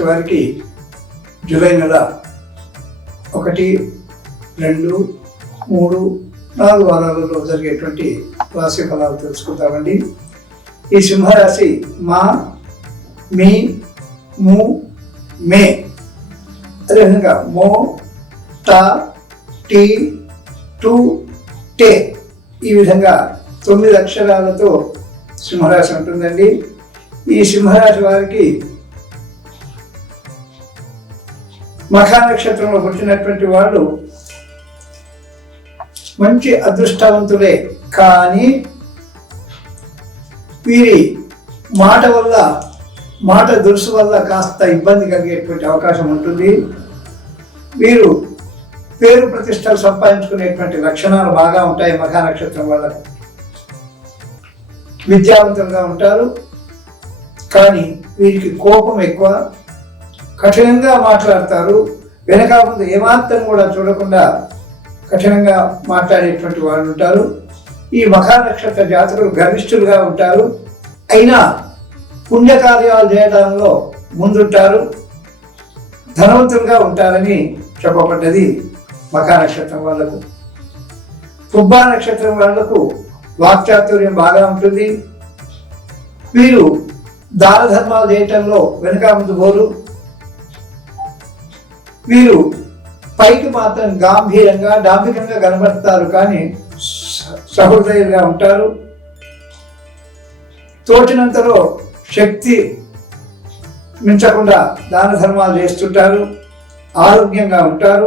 సింహరాశి వారికి జూలై నెల 1, 2, 3, 4 వారాలలో జరిగేటువంటి రాశి ఫలాలు తెలుసుకుంటామండి. ఈ సింహరాశి మా, మీ, ము, మే, అదేవిధంగా మో, టా, టీ, టు, టే, ఈ విధంగా 9 అక్షరాలతో సింహరాశి ఉంటుందండి. ఈ సింహరాశి వారికి మఖా నక్షత్రంలో పుట్టినటువంటి వాళ్ళు మంచి అదృష్టవంతులే, కానీ వీరి మాట దురుసు వల్ల కాస్త ఇబ్బంది కలిగేటువంటి అవకాశం ఉంటుంది. వీరు పేరు ప్రతిష్టలు సంపాదించుకునేటువంటి లక్షణాలు బాగా ఉంటాయి. మఖా నక్షత్రం వాళ్ళకు విద్యావంతులుగా ఉంటారు, కానీ వీరికి కోపం ఎక్కువ, కఠినంగా మాట్లాడతారు. వెనక ముందు ఏమాత్రం కూడా చూడకుండా కఠినంగా మాట్లాడేటువంటి వాళ్ళు ఉంటారు. ఈ మఖా నక్షత్ర జాతకులు గర్విష్ఠులుగా ఉంటారు, అయినా పుణ్యకార్యాలు చేయడంలో ముందుంటారు, ధనవంతులుగా ఉంటారని చెప్పబడ్డది మఖా నక్షత్రం వాళ్లకు. పుబ్బా నక్షత్రం వాళ్లకు వాక్చాతుర్యం బాగా ఉంటుంది. వీరు దాన ధర్మాలు చేయటంలో వెనుక ముందు పోరు. వీరు పైకి మాత్రం గాంభీరంగా డాంబికంగా కనబడతారు, కానీ సహృదయులుగా ఉంటారు. తోచినంతలో శక్తి మించకుండా దాన ధర్మాలు చేస్తుంటారు, ఆరోగ్యంగా ఉంటారు.